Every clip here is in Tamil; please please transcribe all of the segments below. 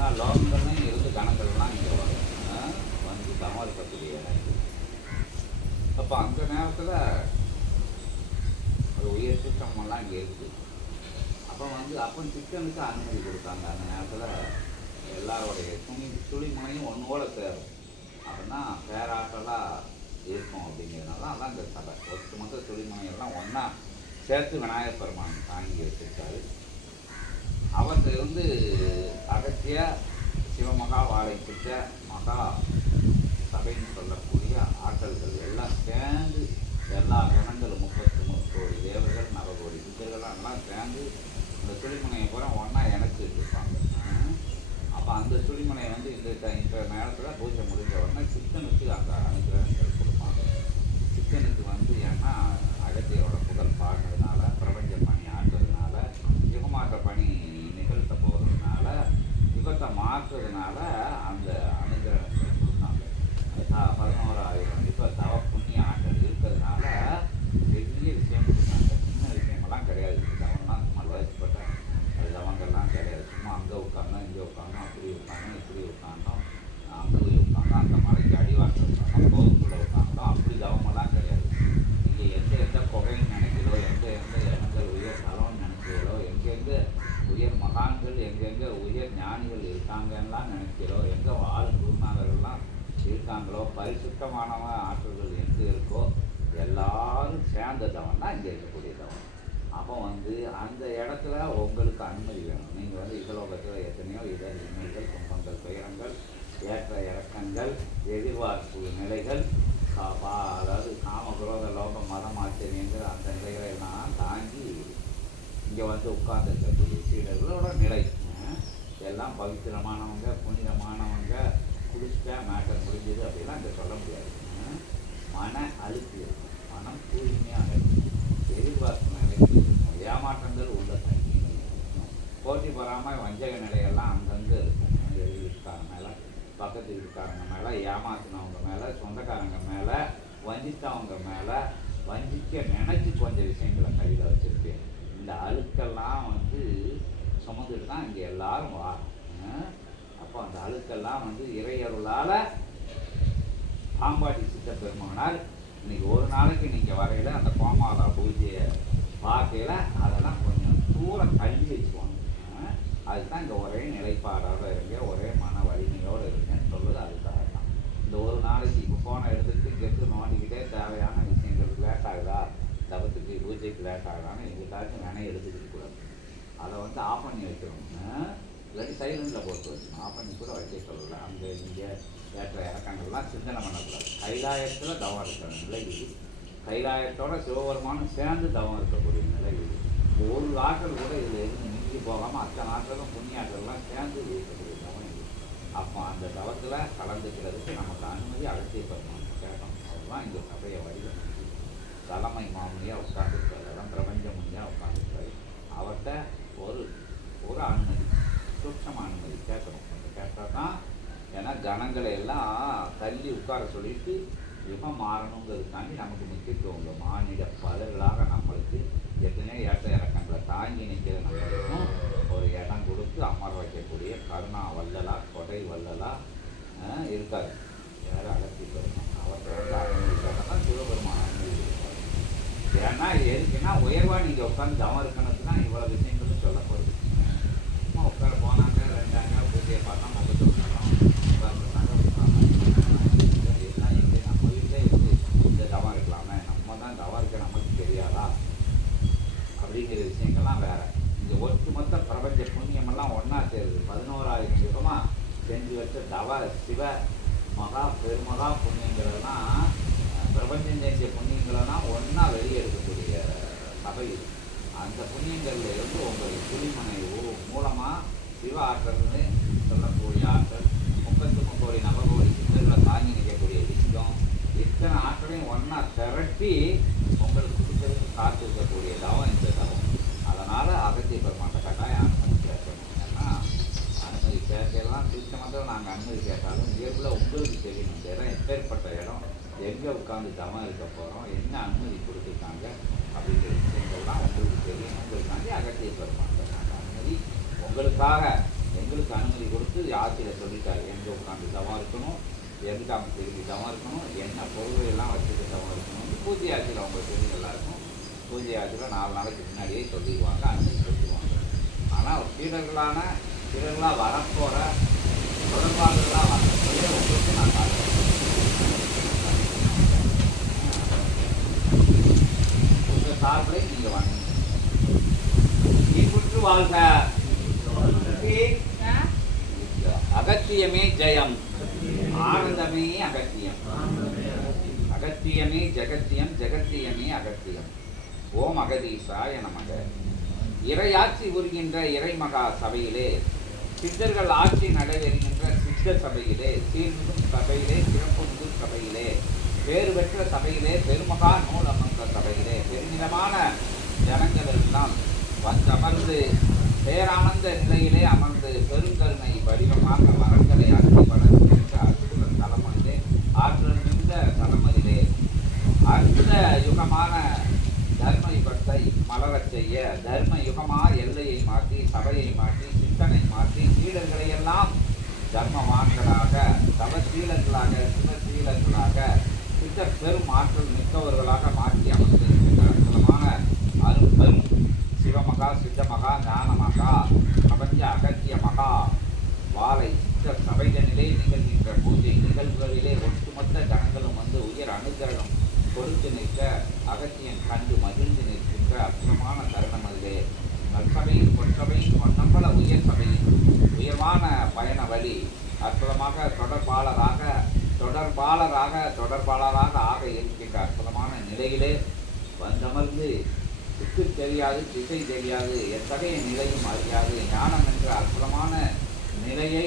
அதனால் லோகங்கள்லையும் இருந்து கணங்கள்லாம் இங்கே வரும், வந்து தவம் இருக்கக்கூடிய இடம் இது. அப்போ அந்த நேரத்தில் ஒரு உயர் சித்தமெல்லாம் இங்கே இருக்குது. அப்போ வந்து அப்போ சிக்கனுக்கு அனுமதி கொடுத்தாங்க. அந்த நேரத்தில் எல்லாருடைய துளிமுனையும் ஒன்றோட சேரும் அப்படின்னா பேராற்றலாக இருக்கும் அப்படிங்கிறதுனால அதான் இந்த சபை ஒட்டுமொத்த துளிமுனையெல்லாம் ஒன்றா சேர்த்து விநாயகர் பெருமான் தாங்கி வச்சிருக்காரு. அவருக்கு வந்து அகத்திய சிவமகா வாழைப்பிட்ட மகா சபைன்னு சொல்லக்கூடிய ஆற்றல்கள் எல்லாம் சேர்ந்து எல்லா கணங்களும் 33 கோடி தேவர்கள் நவகோடி சித்தர்கள் எல்லாம் சேர்ந்து இந்த துளிமுனையை பூரா ஒன்றா எனக்கு வச்சுருப்பாங்க. அப்போ அந்த துளிமுனையை வந்து இந்த நேரத்தில் பூஜை முடிஞ்ச உடனே சித்தனுக்கு அந்த அனுகிரகங்கள் கொடுப்பாங்க. சித்தனுக்கு வந்து ஏன்னா அகத்தியோட புகழ் பாடுறதுனால, பிரபஞ்ச பணி ஆற்றுறதுனால, யுகமாற்ற பணி நிகழ்த்த போகிறதுனால, யுகத்தை மாற்றுறதுனால அந்த அனுகிரகங்கள் கொடுத்தாங்க. 11,000 இப்போ தவ புண்ணிய ஆற்றல் இருக்கிறதுனால பெரிய விஷயம் கொடுத்தாங்க. சின்ன விஷயமெல்லாம் கிடையாது. தவம்லாம் சும்மா வயசுப்பட்ட அது தவங்கள்லாம் கிடையாது. சும்மா அங்கே உட்காந்தோம், இங்கே உட்காந்தோம், அப்படி உட்காந்தோம், இப்படி உட்காந்தோம், அங்கே போய் உட்காந்தோம், அந்த மலைக்கு அடிவாரத்தில் உட்காந்தோம், கோவிலுக்குள்ளே உட்காந்தோம், அப்படி தவமெல்லாம் கிடையாது. நீங்கள் எந்த குகைன்னு நினைக்கிறோ, எந்த இடங்கள் உயர் தலம்னு நினைக்கிறீங்களோ, எங்கெங்கே உயர் மகான்கள், எங்கெங்கே உயர் ஞானிகள் இருக்காங்கலாம் நினைக்கிறோம், எங்கே ஆள் குருநாதர்கள்லாம் இருக்காங்களோ, பரிசுத்தமானவ ஆற்றல்கள் எங்கே இருக்கோ எல்லாரும் சேர்ந்த தவம் தான் இங்கே இருக்கக்கூடிய தவம். அப்போ வந்து அந்த இடத்துல உங்களுக்கு அனுமதி வேணும். நீங்கள் வந்து இகலோகத்தில் எத்தனையோ இதழ் இமைகள், துன்பங்கள், துயரங்கள், ஏற்ற இறக்கங்கள், எதிர்பார்ப்பு நிலைகள், அதாவது காமகுரோத லோகம் மதம் ஆச்சரியங்கள், அந்த நிலைகளை எல்லாம் தாங்கி இங்கே வந்து உட்கார்ந்துருக்கக்கூடிய சீடர்களோட நிலை எல்லாம் பவித்திரமானவங்க, புனிதமானவங்க, குளிச்சுட்டா மேட்டர் முடிஞ்சது அப்படிலாம் இங்கே சொல்ல முடியாது. மன அழுக்கு இருக்கும், மனம் தூய்மையாக இருக்கும், எதிர்பார்ப்பு நிலைகள் இருக்கும், ஏமாற்றங்கள் உள்ள தண்ணீர்கள் இருக்கும், போட்டி பொறாமல் வஞ்சக நிலையெல்லாம் அங்கங்கே இருக்கும். வீட்டுக்காரங்க மேலே, பக்கத்து வீட்டுக்காரங்க மேலே, ஏமாத்தினவங்க மேலே, சொந்தக்காரங்க மேலே, வஞ்சித்தவங்க மேலே, வஞ்சிக்க நினச்சி கொஞ்சம் விஷயங்களை கையில் வச்சுருப்பேன். இந்த அழுக்கெல்லாம் வந்து சுமந்துட்டு தான் இங்கே எல்லாரும் வாரும். அப்போ அந்த அழுக்கெல்லாம் வந்து இறையருளால் பாம்பாட்டி சித்த பெருமானார் இன்னைக்கு ஒரு நாளைக்கு நீங்கள் வரையில் அந்த கோமாதா பூஜையை பார்க்கையில் அதெல்லாம் கொஞ்சம் தூரம் தள்ளி வச்சுக்குவாங்க. அதுதான் இங்கே ஒரே நிலைப்பாடாக இருங்க, ஒரே மன வலிமையோடு இருக்குன்னு சொல்லுது. அதுக்காக தான் இந்த ஒரு நாளைக்கு இப்போ ஃபோனை எடுத்துகிட்டு கெட்டு நோண்டிக்கிட்டே தேவையான விஷயங்களுக்கு லேட் ஆகுதா, தவத்துக்கு பூஜைக்கு லேட் ஆகுதான்னு எங்களுக்காச்சும் வேணால் எடுத்துக்கிட்டு கூடாது. அதை வந்து ஆஃப் பண்ணி வைக்கிறோம், இல்லாட்டி சைலண்டில் போட்டு வச்சுக்கணும். ஆஃப் பண்ணி கூட வைக்க சொல்லலை. அங்கே இங்கே ஏற்ற இறக்கங்கள்லாம் சிந்தனை பண்ணக்கூடாது. கைலாயத்தில் தவம் இருக்கிற நிலை இது. கைலாயத்தோட சிவபெருமானும் சேர்ந்து தவம் இருக்கக்கூடிய நிலை இது. ஒரு ஆற்றல் கூட இதில் இருந்து நீங்கி போகாமல் அத்தனை ஆற்றலும் புண்ணியாற்றல்லாம் சேர்ந்து இருக்கக்கூடிய தவம் இது. அப்போ அந்த தவத்தில் கலந்துக்கிறதுக்கு நமக்கு அனுமதி அகத்திய பெருமான் கேட்கணும். அதுதான் இந்த சபையை வடிவமைச்சு தலைமை மாமுனியாக உட்காந்துருக்காரு, அதான் பிரபஞ்ச முனியாக உட்காந்துருக்காரு. அவர்கிட்ட ஒரு அனுமதி, சூட்சமாக அனுமதி கேட்கணும். கேட்டால் தான், ஏன்னா கணங்களை எல்லாம் தள்ளி உட்கார சொல்லிட்டு யுகம் மாறணுங்கிறதுக்காண்டி நமக்கு முக்கியத்துவம். மாநில பதர்களாக நம்மளுக்கு எத்தனையோ ஏற்ற இறக்கங்களை தாங்கி நிற்கிற நம்மளுக்கும் ஒரு இடம் கொடுத்து அமர வைக்கக்கூடிய கருணா வல்லலா, கொடை வல்லலா இருக்காரு. யாரும் அகத்தி பெருமான் அவர்கிட்ட வந்து அனுமதி கேட்டால் தான் சிவபெருமான் அனுமதி இருக்காரு. ஏன்னா எதுக்குன்னா உயர்வாக நீங்கள் உட்காந்து தவம் இருக்கணும்னா இவ்வளோ விஷயங்களும் சொல்லப்படுது. சும்மா உட்கார போனாங்க, ரெண்டாங்க, பூஜையை பார்த்தா முகத்து விட்டாங்க, உட்காந்துருந்தாங்க, எல்லாம் எங்கே நம்ம வீட்டிலே இருந்து இந்த தவம் இருக்கலாமே, நம்ம தான் தவம் இருக்க நமக்கு தெரியாதா அப்படிங்கிற விஷயங்கள்லாம் வேறு. இந்த ஒட்டுமொத்த பிரபஞ்ச புண்ணியமெல்லாம் ஒன்றா சேருது. 11,000 யுகமாக செஞ்சு வச்ச தவ சிவ மகா பெருமகா புண்ணியங்களெல்லாம், பிரபஞ்சம் செஞ்ச புண்ணியங்களெல்லாம் ஒன்றா வெளியே இருக்கக்கூடிய சபை இது. அந்த புண்ணியங்களில் இருந்து உங்களுக்கு துளிமனை மூலமாக சிவ ஆற்றல்னு சொல்லக்கூடிய ஆற்றல், 33 கோடி நவகோடி சித்தர்களை தாங்கி நிற்கக்கூடிய லிங்கம், இத்தனை ஆற்றலையும் ஒன்றா திரட்டி உங்களுக்கு கொடுக்கறதுக்கு காத்து இருக்கக்கூடிய தவம் இந்த தவம். அதனால் அகத்திய பெருமாட்ட கட்டாயம் அனுமதி கேட்கணும். ஏன்னா அனுமதி கேட்கலாம் சுத்தமாக நாங்கள் அனுமதி கேட்டாலும் இயல்பில் உங்களுக்கு தெரியணும் இந்த இடம் எப்பேற்பட்ட இடம், எங்கே உட்காந்து தவம் இருக்க போகிறோம், என்ன அனுமதி கொடுத்துருக்காங்க அப்படிங்கிற விஷயங்கள்லாம் உங்களுக்கு தெரியணும். உங்களுக்காண்டி அகத்திய பெருமாட்ட நாங்கள் அனுமதி உங்களுக்காக எங்களுக்கு அனுமதி கொடுத்து ஆட்சியில் சொல்லிட்டாரு எங்கே உட்காந்து தவம் இருக்கணும், எந்த அமைச்சருக்கு தவம் இருக்கணும், என்ன பொருள்களெல்லாம் வச்சுட்டு தவம் இருக்கணும். பூஜை ஆட்சியில் அவங்க தெரிஞ்சு எல்லாருக்கும் பூஜை ஆட்சியில் 4 நாளைக்கு முன்னாடியே சொல்லிடுவாங்க, அனுமதி சொல்லிடுவாங்க. ஆனால் சீடர்களாக வரப்போகிற தொடர்பாளர்களாக வரப்போதே உங்களுக்கு நான் காட்டுறேன். உங்கள் சார்பில் நீங்கள் வாங்க. இன்புற்று வாழ்க. அகத்தியமே ஜெயம், ஆனந்தமே அகத்தியம், அகத்தியமே ஜெகத்தியம், ஜெகத்தியமே அகத்தியம். ஓம் அகதீசாய நமக. இறையாட்சி உருகின்ற இறைமகா சபையிலே, சித்தர்கள் ஆட்சி நடைபெறுகின்ற சித்த சபையிலே, சீர்மிகும் சபையிலே, சிறப்புமிகு சபையிலே, பேறு பெற்ற சபையிலே, பெருமகா நூல் அமர்ந்த சபையிலே, பெருமிதமான ஜனங்கள் எல்லாம் வந்தமர்ந்து பேரானந்த நிலையிலே அமர்ந்து பெருங்கருணை வடிவமாக மரங்களை அள்ளி வளர்க்கின்ற அற்புத தலமதிலே, ஆற்றல் மிகுந்த தலமதிலே, அற்புத யுகமான தர்ம யுகத்தை மலரச் செய்ய, தர்ம யுகமா எல்லையை மாற்றி, சபையை மாற்றி, சித்தனை மாற்றி, சீடர்களை எல்லாம் தர்மவான்களாக, தவசீலர்களாக, சிவசீலர்களாக, சித்த பெரும் ஆற்றல் மிக்கவர்களாக மாற்றி அமர்ந்திருக்கின்ற அற்புதமான அரும்பெரும் சிவமகா, சித்தமகா, ஞானமகா, பிரபஞ்ச அகத்திய மகா வாழை சித்த சபைகளிலே நிகழ்கின்ற பூஜை நிகழ்வுகளிலே ஒட்டுமொத்த ஜனங்களும் வந்து உயர் அனுகிரகம் கொடுத்து நிற்க, அகத்தியன் கண்டு மகிழ்ந்து நிற்கின்ற அற்புதமான தருணம் அதிலே நற்சபையின் பொற்சபையின் பொன்னம்பல உயர் சபையின் உயர்வான பயண வழி அற்புதமாக தொடர்பாளராக ஆக இருக்கின்ற அற்புதமான நிலையிலே வந்தமர்ந்து சுற்று தெரியாது, திசை தெரியாது, எத்தகைய நிலையும் அறியாது, ஞானம் என்ற அற்புதமான நிலையை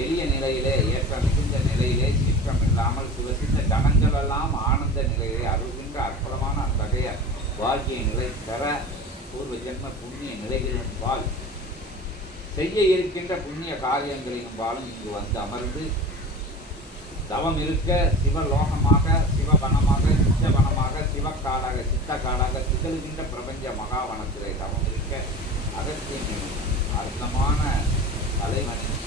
எளிய நிலையிலே, ஏற்ற மிகுந்த நிலையிலே, சிற்றம் இல்லாமல் சிவசித்த ஜனங்களெல்லாம் ஆனந்த நிலையிலே அருள்கின்ற அற்புதமான அத்தகைய வாழ்க்கைய நிலை பெற பூர்வ ஜென்ம புண்ணிய நிலைகளின் பால் செய்ய இருக்கின்ற புண்ணிய காரியங்களின் பாலும் இங்கு வந்து அமர்ந்து தவம் இருக்க சிவலோகமாக, சிவவனமாக, சித்தவனமாக, சிவக்காடாக, சித்தக்காடாக திகழ்கின்ற பிரபஞ்ச மகாவனத்திலே தவம் இருக்க அகத்தியன் அற்புதமான தலைவனின்,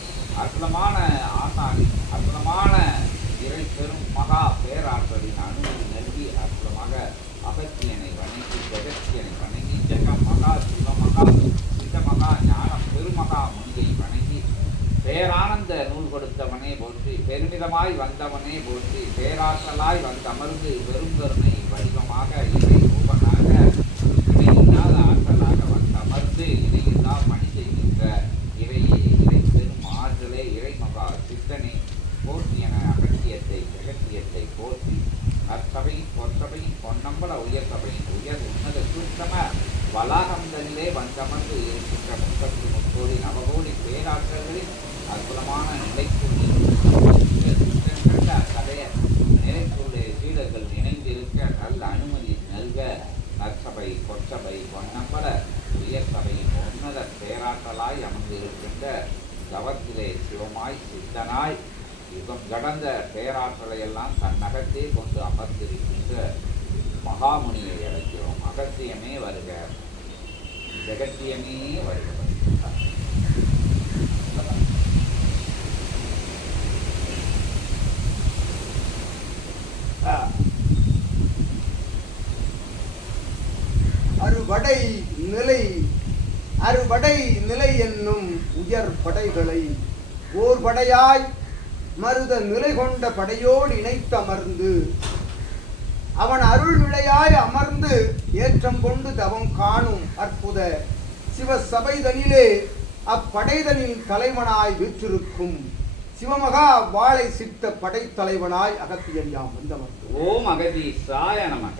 அற்புதமான ஆசானின், அற்புதமான இறை பெரும் மகா பேராற்றலின் அனுமதி நல்கி அற்புதமாக அகத்தியனை வணங்கி, ஜெகத்தியனை வணங்கி, ஜெகம் மகா, சிவமகா, சித்தமகா, ஞான பெருமகா முனியை வணங்கி, பேரானந்த நூல் கொடுத்தவனே போற்றி, பெருமிதமாய் வந்தவனே போற்றி, பேராற்றலாய் வந்தமர்ந்து பெருங்கருணை வடிவமாக இறை ரூபனாக இணையில்லாத ஆற்றலாக வந்தமர்ந்து இணையில்லா மணி செய்கின்ற இறை பெரும் ஆற்றலே இறைமகா சித்தனை போற்றி என அகத்தியத்தை ஜெகத்தியத்தை போற்றி அச்சபையின் பொற்சபையின் பொன்னம்பல உயர் சபையின் உயர் உன்னத சூட்சம வளாகந்தனிலே வந்தமர்ந்து இருக்கின்ற 33 நவகோடி பேராற்றல்களின் அற்புதமான நிலைக்குள்ளே அத்தகைய நிலைக்குள்ளே சீடர்கள் இணைந்திருக்க நல்ல அனுமதி நல்க நற்சபை, பொற்சபை, பொன்னம்பல உயர் சபையின் உன்னத பேராற்றலாய் அமர்ந்திருக்கின்ற தவத்திலே சிவமாய் சித்தனாய் யுகம் கடந்த பேராற்றலை எல்லாம் தன்னகத்தே கொண்டு அமர்ந்திருக்கின்ற மகாமுனியை அழைக்கிறோம். அகத்தியமே வருக, ஜெகத்தியமே வருக. அறுபடை நிலை என்னும் உயர் படைகளை ஓர் படையாய் மருத நிலை கொண்ட படையோடு இணைத்து அமர்ந்து அவன் அருள் நிலையாய் அமர்ந்து ஏற்றம் கொண்டு தவம் காணும் அற்புத சிவசபைதனிலே அப்படைதனில் தலைவனாய் வீற்றிருக்கும் சிவமகா வாழை சித்த படைத்தலைவனாய் அகத்தியன் யாம் வந்தவன். ஓம் அகதீசாய நமக.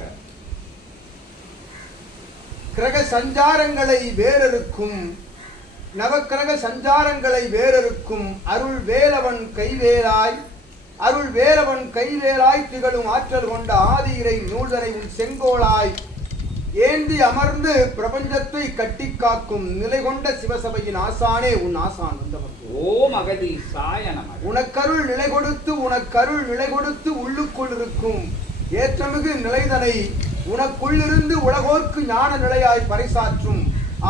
கிரக சஞ்சாரங்களை வேறறுக்கும் நவக்கிரக சஞ்சாரங்களை வேறறுக்கும் அருள் வேலவன் கைவேலாய் திகழும் ஆற்றல் கொண்ட ஆதியிரை நூல்தனை உன் செங்கோளாய் ஏந்தி அமர்ந்து பிரபஞ்சத்தை கட்டி காக்கும் நிலை கொண்ட சிவசபையின் ஆசானே உன் ஆசான் வந்தவன். ஓம் அகதீசாய நமக. உனக்கருள் நிலை கொடுத்து உள்ளுக்குள் இருக்கும் ஏற்றமிகு நிலைதனை உனக்குள்ளிருந்து உலகோர்க்கு ஞான நிலையாய் பறைசாற்றும்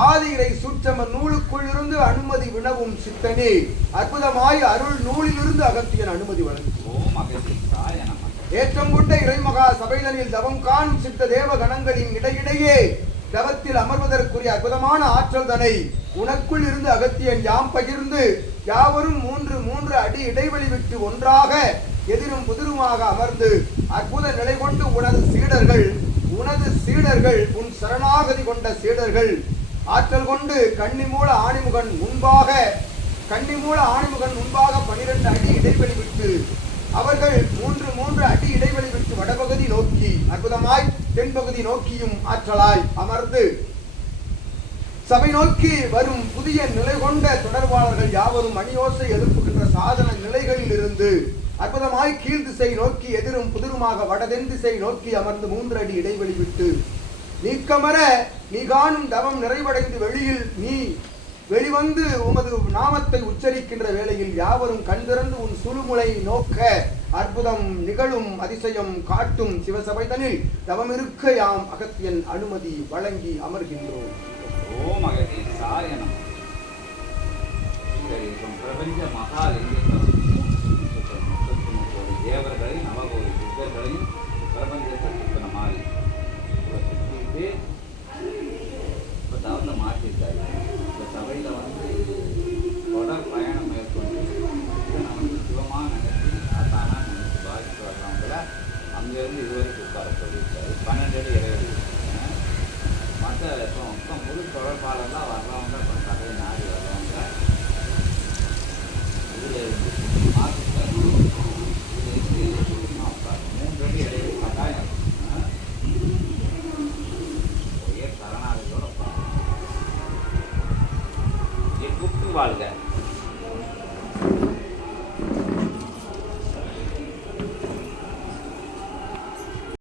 ஆதிரை சூட்சம நூலுக்குள் இருந்து அனுமதி வினவும் சித்தனே அற்புதமாய் அருள் நூலிலிருந்து அகத்தியன் அனுமதி வழங்கும். ஓம் அகத்தீசாய நமः. ஏற்றம் கொண்ட இறைமகா சபைதனில் தவம் காணும் சித்த தேவ கணங்களின் இடையிடையே தவத்தில் அமர்வதற்குரிய அற்புதமான ஆற்றல் தனை உனக்குள் இருந்து அகத்தியன் யாம் பகிர்ந்து யாவரும் 3 அடி இடைவெளி விட்டு ஒன்றாக எதிரும் புதிருமாக அமர்ந்து அற்புத நிலை கொண்டு உனது சீடர்கள் உன் சரணாகதி கொண்ட சீடர்கள் ஆற்றல் கொண்டு கன்னிமூல ஆணிமுகன் முன்பாக 12 அடி இடைவெளி விட்டு அவர்கள் 3 அடி இடைவெளி விட்டு வடபகுதி நோக்கி அற்புதமாய் தென்பகுதி நோக்கியும் ஆற்றலாய் அமர்ந்து சபை நோக்கி வரும் புதிய நிலை கொண்ட தொடர்பாளர்கள் யாவரும் மணியோசை எழுப்புகின்ற சாதன நிலைகளில் இருந்து அற்புதமாய் கீழ் திசை நோக்கி எதிரும் புதிருமாக வடதென் திசை நோக்கி அமர்ந்து 3 அடி இடைவெளி விட்டு நீக்கமர நீ காணும் தவம் நிறைவடைந்து வெளிவந்து உமது நாமத்தை உச்சரிக்கின்ற வேளையில் யாவரும் கண் திறந்து உன் சுழுமுலை நோக்க அற்புதம் நிகழும் அதிசயம் காட்டும் சிவசபைதனில் தவம் இருக்க யாம் அகத்தியன் அனுமதி வழங்கி அமர்கின்றோம். ஓம் அகத்தீசாய நமः. பிரபஞ்ச மகாலிங்கேஸ்வரர் 33 தேவர்களையும் 9 சித்தர்களையும் பிரபஞ்சத்தை சுத்தின மாதிரி சுத்திட்டு இப்போ தவறுல மாற்றிருக்காரு. இந்த சபையில் வந்து தொடர் பயணம் மேற்கொண்டு இதை வந்து சிவமாக நினைச்சு அதானா நினைச்சு பாதித்து வர்றவங்கள அங்கேருந்து இதுவரைக்கும் உட்கார சொல்லியிருக்காரு. 12 அடி இடைவெளி மற்ற இப்போ முழு தொடர்பாளர்லாம் வர்றவங்க இப்போ சபையை நாடி வர்றவங்க இதில் இருந்து மாற்றிருக்காரு. இதில் இருந்து உட்காரு 3 அடி இடைவெளி கட்டாயம் ஒரே சரணாகதியோட கூப்பிட்டு வாழ்க.